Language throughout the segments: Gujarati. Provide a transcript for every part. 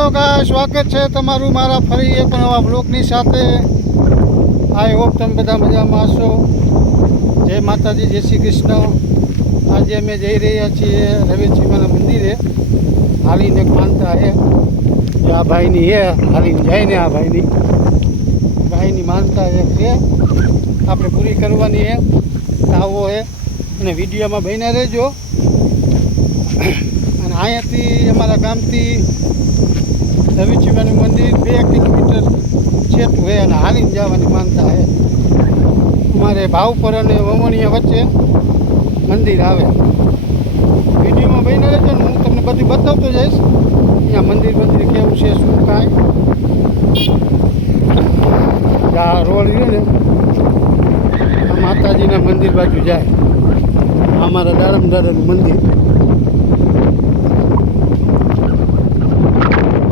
હેલો ગાય, સ્વાગત છે તમારું મારા ફરી એક નવા બ્લોગની સાથે. આઈ હોપ તમે બધા મજામાં હશો. જય માતાજી, જય શ્રી કૃષ્ણ. આજે અમે જઈ રહ્યા છીએ રવેચીમાના મંદિરે. હાલીને માનતા હે આ ભાઈની હે, હાલીને જાય ને આ ભાઈની માનતા છે આપણે પૂરી કરવાની હે. આવો હે અને વિડીયોમાં બન્યા રહેજો. અને અહીંયાથી અમારા ગામથી રવેચીમાનું મંદિર 2 કિલોમીટર છેટું છે અને હાલીને જવાની માનતા છે. અમારે ભાવપર અને વમણિયા વચ્ચે મંદિર આવે. વિડીયોમાં બન્યા રહેજો ને, હું તમને બધું બતાવતો જઈશ. અહીંયા મંદિર કેવું છે, શું કાંઈ. આ રોડ રહ્યો ને આ માતાજીના મંદિર બાજુ જાય. અમારા દાડમદાદાનું મંદિર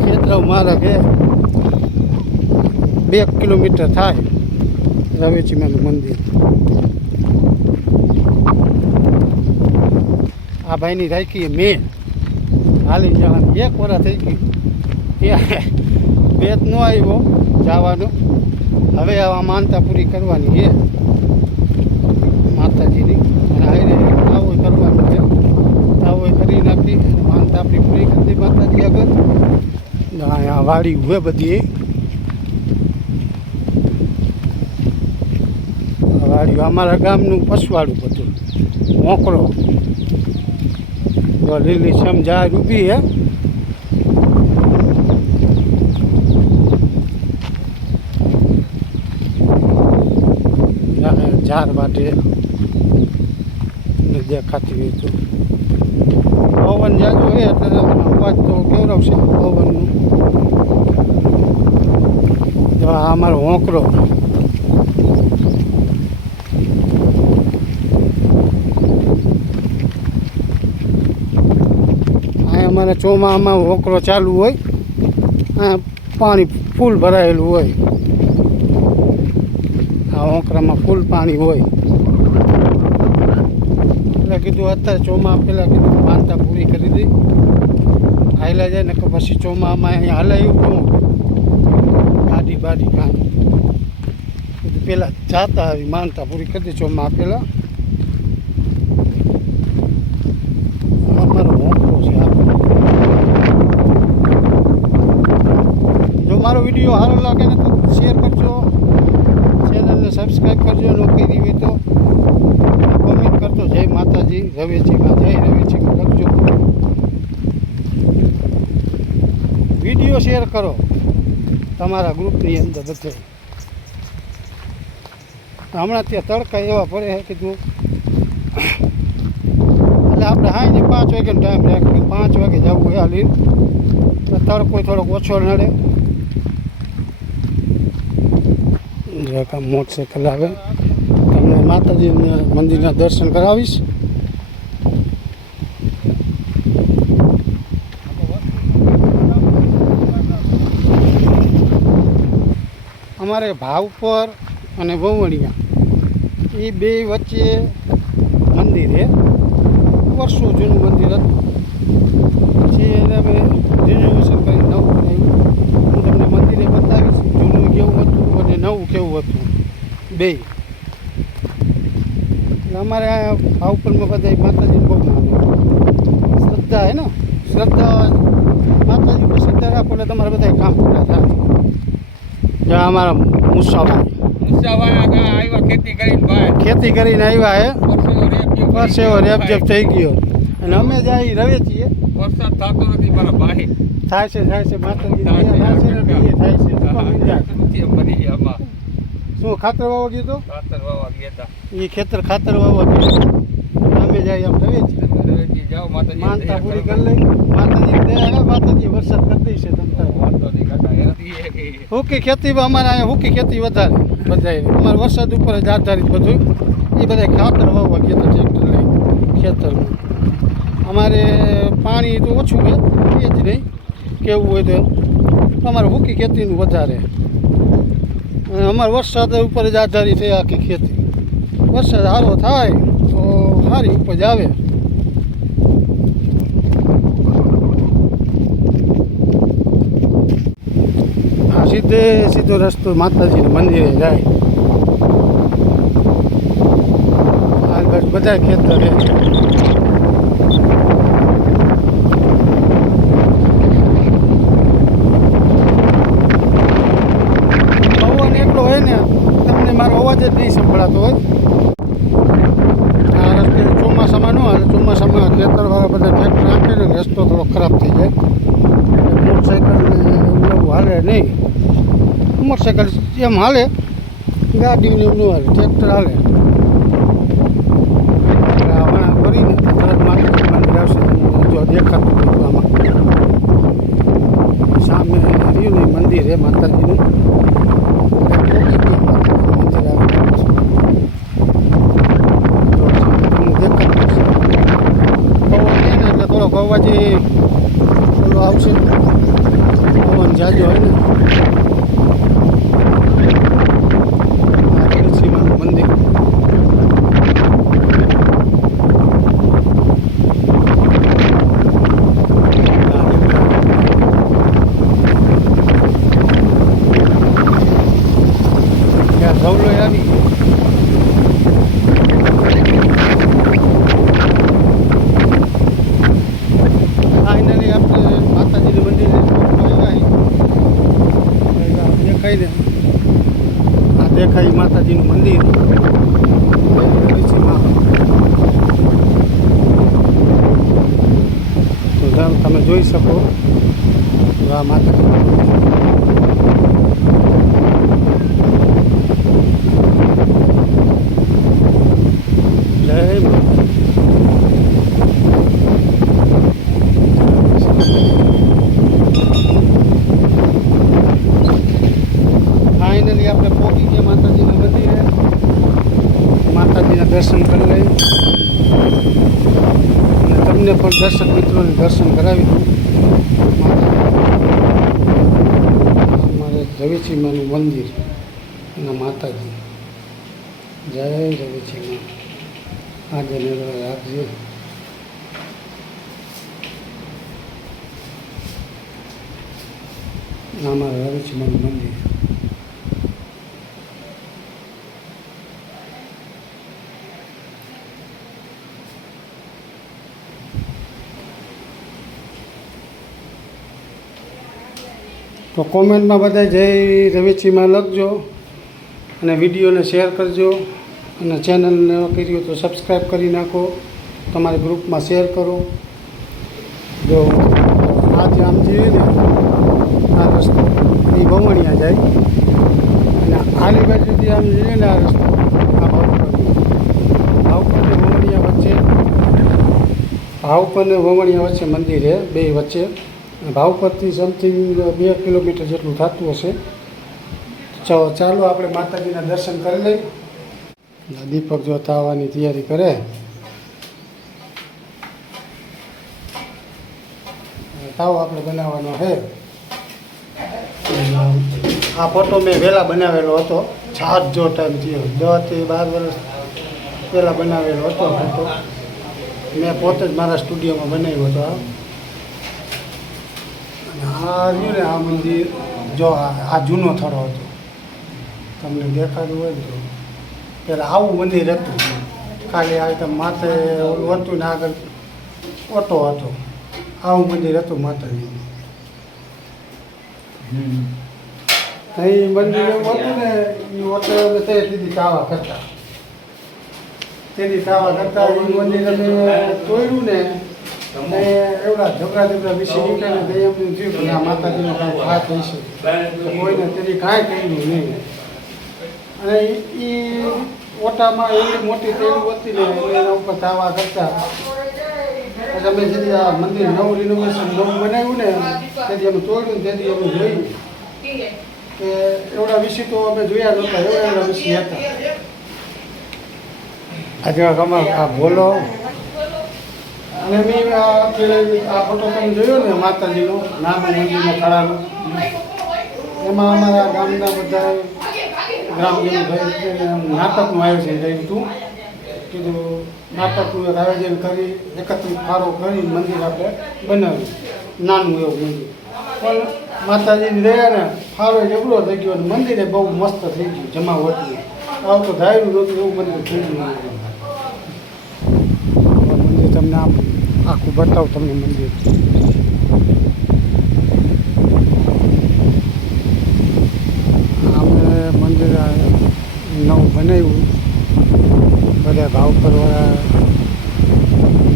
ખેતરાવ મારા કે 2 કિલોમીટર થાય રવેચીમાનું મંદિર. આ ભાઈની રાખી મેં હાલી જવાનું 1 વર્ષ થઈ ગયું ત્યાં વેત ન આવ્યો જવાનું. હવે આ માનતા પૂરી કરવાની છે માતાજીની. અને આવીને તાવો કરવાનું છે. તાવો કરી નાખી અને માનતા આપણી પૂરી કરી માતાજી આગળ. અહીંયા વાડી હોય બધી વાડી. અમારા ગામનું પસવાડું બધું મોકળો લીલી સમજાર ઊભી હે. ઝાડ વાટે દેખાતી હોય તો પવન જાજો હોય એટલે અવાજ તો કેવડાવશે પવનનું. આ અમારો હોંકરો. અમારે ચોમામાં હોકરો ચાલુ હોય, પાણી ફૂલ ભરાયેલું હોય. આ હોકરામાં ફૂલ પાણી હોય એટલે કીધું અત્યારે ચોમા પહેલાં કીધું માનતા પૂરી કરી દઈ. હાલ્યા જાય ને કે પછી ચોમામાં અહીંયા હલાયું કોણ ગાડી બાડી કામ કીધું પહેલાં જાતા આવી માનતા પૂરી કરી દઈ ચોમા પહેલાં. અમારો હોકરો છે. મારો વિડીયો સારો લાગે ને તો શેર કરજો, ચેનલને સબસ્ક્રાઈબ કરજો. ન કરી હોય તો કોમેન્ટ કરજો. જય માતાજી, રવેચીમાં જય રવેચીમાં લખજો. વિડીયો શેર કરો તમારા ગ્રુપની અંદર બધે. હમણાં ત્યાં તડકા એવા પડે છે કીધું એટલે આપણે હાઈને 5 વાગ્યાનો ટાઈમ રાખ્યો. 5 વાગે જવું હોય હાલી તડકો થોડોક ઓછો નડે. મોટરસાઇકલ આવે તમને માતાજી મંદિરના દર્શન કરાવીશ. અમારે ભાવપર અને વવણિયા એ 2 વચ્ચે મંદિર છે. વર્ષો જૂનું મંદિર હતું. પછી એને અમે રિનોવેશન કરી નવું બનાવ્યું. હું તમને મંદિરે બતાવીશ જૂનું કેવું હતું અને નવું કેવું હતું 2. એટલે અમારે આ ભાવપરમાં બધા માતાજીને બહુ માને. શ્રદ્ધા હે ને, શ્રદ્ધા માતાજી પર શ્રદ્ધા રાખો એટલે તમારે બધા કામ પૂરા થાય. જ્યાં અમારા મુસાવા ખેતી કરીને આવ્યા હે. પરસેવો રેપજેપ થઈ ગયો અને અમે જાય રવેચીએ. વરસાદ થતો નથી મારા ભાઈ. થાય છે માતાજી થાય છે. શું ખાતર વાવવા ગયો તો? ખાતર વાવવા ગયા હતા. એ ખેતર ખાતર વાવવા ગયો. અમે જાય આમ રવેચી જાઓ માતાજી માનતા પૂરી કરી લઈ. માતાજી દયા, માતાજી વરસાદ કરી દઈશે. હુકી ખેતીમાં અમારે અહીંયા હુકી ખેતી વધારે બધાય. અમારે વરસાદ ઉપર જ આધારિત બધું. એ બધા ખાતર વાવવા ગયા હતા ટ્રેક્ટર લઈ ખેતરમાં. અમારે પાણી તો ઓછું હોય એ જ નહીં કેવું હોય તો અમારે હુકી ખેતીનું વધારે. અને અમારે વરસાદ ઉપર જ આધારિત છે આખી ખેતી. વરસાદ સારો થાય તો સારી ઉપજ આવે. સીધો રસ્તો માતાજીના મંદિરે જાય. આ બાજુ બધા ખેતર છે. પવન એટલો હોય ને તમને મારો અવાજ જ નહીં સંભળાતો હોય. આ રસ્તે ચોમાસામાં ન હાલે. ચોમાસામાં ખેતરવાળા બધા ટ્રેક્ટર નાખે ને રસ્તો થોડો ખરાબ થઈ જાય. મોટરસાઇકલ એવું હાલે નહીં. મોટરસાઇકલ એમ હાલે, ગાડીને એવું ન હાલે, ટ્રેક્ટર હાલે. વાણા કરીને તરત માતાજી મંદિર આવશે. જો દેખાતું હતું આમાં સામે રહ્યું ને મંદિર છે માતાજીનું. મંદિર આવેલું છે. તમને દેખાતું હશે. પવન છે ને એટલે થોડોક અવાજી ઓલો આવશે. પવન જાજો હોય ને. મંદિર ધવલો આવી ગયો. ફાઇનલી આપણે માતાજીનું મંદિર દેખાય ને. આ દેખાય માતાજીનું મંદિર. તો તમે જોઈ શકો આ માતાજી. જય ફાઇનલી આપણે પહોંચી ગયા માતાજીના મંદિરે. માતાજીના દર્શન કરી લઈએ અને તમને પણ દર્શક મિત્રોને દર્શન કરાવી દઉં. અમારે રવેચીમાનું મંદિર અને માતાજી. જય રવેચીમા. આજે મેળો રાખજો. અમારા રવેચીમાનું મંદિર. તો કોમેન્ટમાં બધા જય રવેચીમાં લખજો અને વિડીયોને શેર કરજો અને ચેનલને કર્યું તો સબસ્ક્રાઈબ કરી નાખો. તમારા ગ્રુપમાં શેર કરો. જો આજે આમ જઈએ ને આ રસ્તો એ ભવણિયા જાય અને આલી બાજુથી આમ જઈએ ને આ રસ્તો આ ભાવપર ને વવણિયા વચ્ચે વચ્ચે મંદિર છે. બે વચ્ચે ભાવપરથી સમથિંગ 2 કિલોમીટર જેટલું થતું હશે. ચાલો આપણે માતાજીના દર્શન કરી લઈએ. દીપક જોતા આવવાની તૈયારી કરે. તાવ આપણે બનાવવાનો છે. આ ફોટો મેં વહેલા બનાવેલો હતો. છાત જો ટાઈમ થયો 10 થી 12 વર્ષ પહેલાં બનાવેલો હતો ફોટો. મેં પોતે જ મારા સ્ટુડિયોમાં બનાવ્યો હતો. આ રહ્યું ને આ મંદિર. જો આ જૂનો થડો હતો. તમને દેખાડવું હોય ને તો પહેલાં આવું મંદિર હતું. ખાલી આ રીતે માથે ઓલું હતું ને આગળ ઓટો હતો. આવું મંદિર હતું માતાજીનું. એ મંદિર એવું હતું ને એ ઓટો તે દીદી તાવા કરતા. એ મંદિર અમે તોડ્યું ને એવડા ઝઘડા વિશે નીકળે ને એમ થયું કે આ માતાજીનો કાંઈ હાથ હશે તો કોઈને તેથી કાંઈ કહ્યું નહીં. અને એ ઓટામાં એવી મોટી તેડી હતી ને એના ઉપર તાવા કરતા. પછી અમે જેથી આ મંદિર નવું રિનોવેશન નવું બનાવ્યું ને તેથી અમે તોડ્યું ને તેથી અમે જોયું કે એવડા વિશે તો અમે જોયા નહોતા. એવડા વિશે હતા. આજે અમારે આ બોલો અને મેં આ ફોટો તમે જોયો ને માતાજીનો નાના મંદિરનો ખડાનો. એમાં અમારા ગામના બધા ગ્રામજનો નાટકનું આયોજન કર્યું હતું. કીધું નાટકનું એક આયોજન કરી એકત્રિત ફાળો કરી મંદિર આપણે બનાવ્યું. નાનું એવું મંદિર પણ માતાજીની દયા ને ફાળો જબરો થઈ ગયો અને મંદિરે બહુ મસ્ત થઈ ગયું જમાવટનું. આવું તો ધાર્યું નહોતું એવું મંદિર થઈ ગયું. મંદિર તમને આમ આખું બતાવું તમને મંદિર. અમે મંદિર નવું બનાવ્યું. બધા ભાવપરવાળા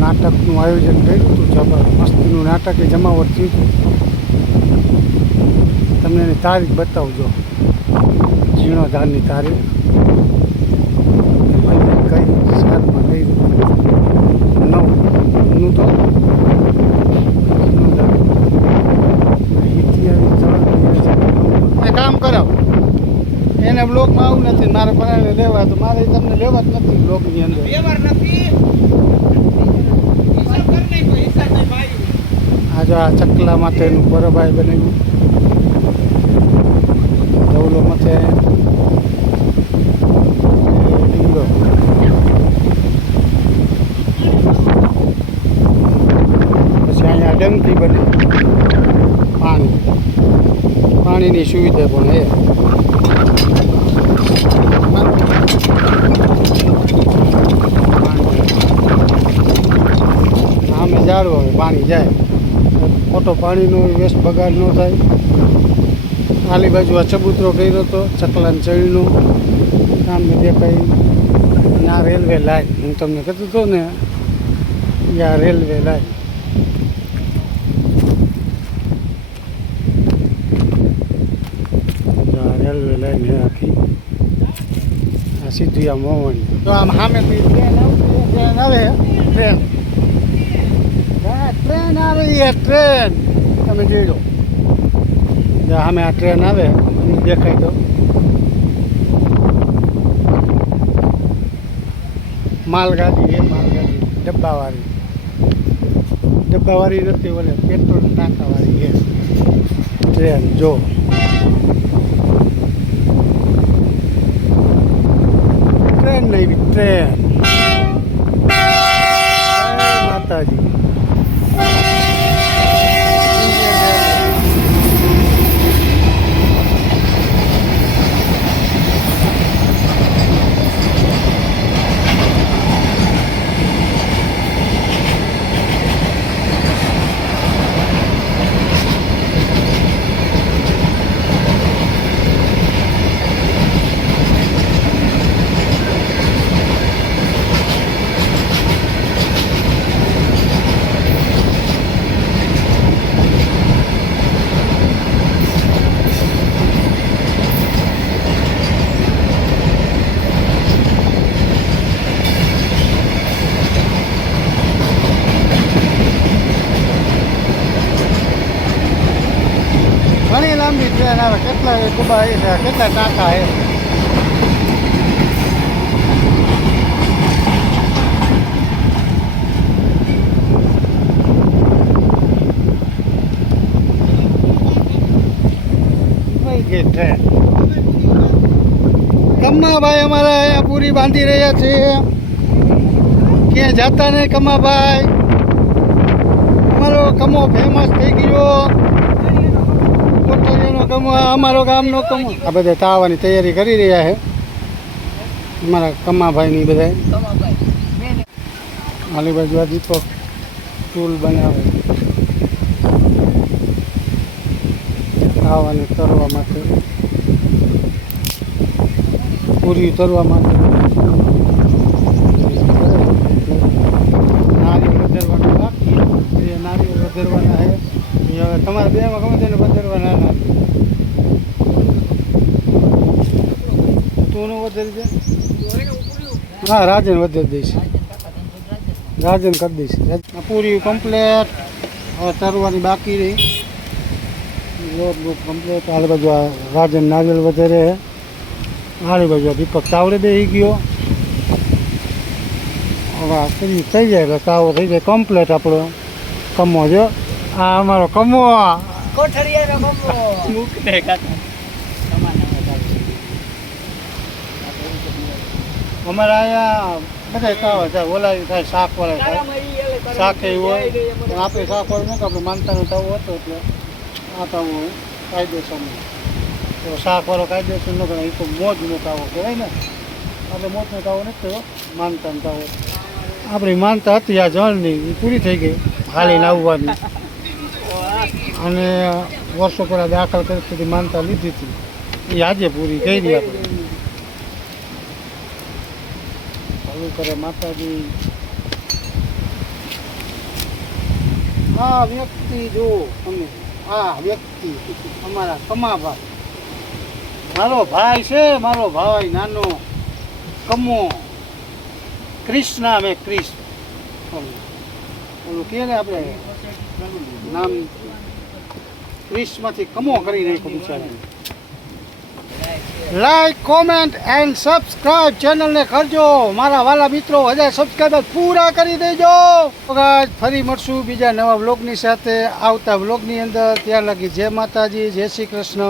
નાટકનું આયોજન કર્યું હતું. જબર મસ્તીનું નાટક એ જમાવટ થયું હતું. તમને એની તારીખ બતાવજો, જીર્ણોદ્ધારની તારીખ. મંદિર કઈ સાલમાં કઈ 9નું તો જીર્ણોદ્ધાર. કામ કરાવ એને બ્લોકમાં આવું નથી. મારે પરાણે લેવા તો મારે તમને લેવા જ નથી બ્લોકની અંદર. આ જો આ ચકલા માટેનું બરોબાઈ બનાવ્યું. ધવલો માથે લીમડો. પછી અહીંયા ડંકી બને પાણીની સુવિધા પણ છે. આમે જાળવો હવે પાણી જાય. ખોટો પાણીનો વેસ્ટ બગાડ ન થાય. આલી બાજુ આ ચબૂતરો કર્યો હતો ચકલાન ચડીનો. સામે દેખાય આ રેલવે લાઈન. હું તમને કહેતો હતો ને આ રેલવે લાઈન. રેલવે લાઈન છે આખી. આ સીધી આ મોવણી. તો આમ સામેથી ટ્રેન આવે. ટ્રેન આવી છે. ટ્રેન તમે જોઈ સામે આ ટ્રેન આવે દેખાય તો. માલગાડી છે. માલગાડી ડબ્બાવાળી નથી. ઓલે પેટ્રોલ ટાંકાવાળી છે ટ્રેન. જો ટ્રેન નહીં ટ્રેન. માતાજી ઘણી લાંબી ટ્રેન આવે. કેટલા ડબ્બા છે, કેટલા ટાંકા છે. ટ્રેન કમ્માભાઈ અમારા અહીંયા પૂરી બાંધી રહ્યા છે. ક્યાં જતા નહીં કમ્માભાઈ. અમારો કમો ફેમસ થઈ ગયો. અમારો ગામનો કમો. આ બધા તાવાની તૈયારી કરી રહ્યા છે અમારા કમાભાઈની બધા. આલી બાજુ આ દીપક ટૂલ બનાવે ખાવાને તરવા માટે, પૂરી તરવા માટે. નારિયેળ વધરવાના બાકી. એ નારિયેળ વધરવાના છે. હવે તમારે બેમાં ગમે તેને વધરવાના ના. તું વધારી દે. હા રાજન વધારી દઈશ. રાજન કરી દઈશ. પૂરી કમ્પ્લેટ. હવે તરવાની બાકી રહી. લોટ બોટ કમ્પ્લેટ. આલી બાજુ આ રાજન નારિયેળ વધારે છે. આલી બાજુ આ દીપક તાવડે બેસી ગયો. હવે ફ્રી થઈ જાય એટલે તાવો થઈ જાય કમ્પ્લેટ. આપણો કમો જો આ અમારો કમો. અમારા અહીંયા બધા તાવા થાય. ઓલાવી થાય, શાક વાળા થાય. શાક એવું હોય પણ આપણે શાક વાળું નથી. આપણે માનતાનો તાવો હતો એટલે આ તો હું કાયદેસર તો શાકવાળો કાયદેસર ન ગણાય એ તો મોજનો તાવો કહેવાય ને આપણે મોજનો તાવો નથી થયો માનતાનો તાવો આપણી માનતા હતી આ જળની એ પૂરી થઈ ગઈ હાલીને આવવાની અને વર્ષો પહેલાં દાખલ કરી સુધી માનતા લીધી હતી એ આજે પૂરી કરી આપણે ભલું કરે માતાજી આ વ્યક્તિ જો તમે આ વ્યક્તિ અમારા કમાભાઈ મારો ભાઈ છે મારો ભાઈ નાનો કમો કૃષ્ણ મેં કૃષ્ણ ઓલું કે ને આપણે નામ ક્રિસમાંથી કમો કરી નાખ્યો બિચારાને લાઈક કોમેન્ટ એન્ડ સબસ્ક્રાઇબ ચેનલને કરજો મારા વાલા મિત્રો 1000 સબસ્ક્રાઇબર પૂરા કરી દેજો ફરી મળશું બીજા નવા વ્લોગની સાથે આવતા વ્લોગની અંદર ત્યાં લગી જય માતાજી જય શ્રી કૃષ્ણ.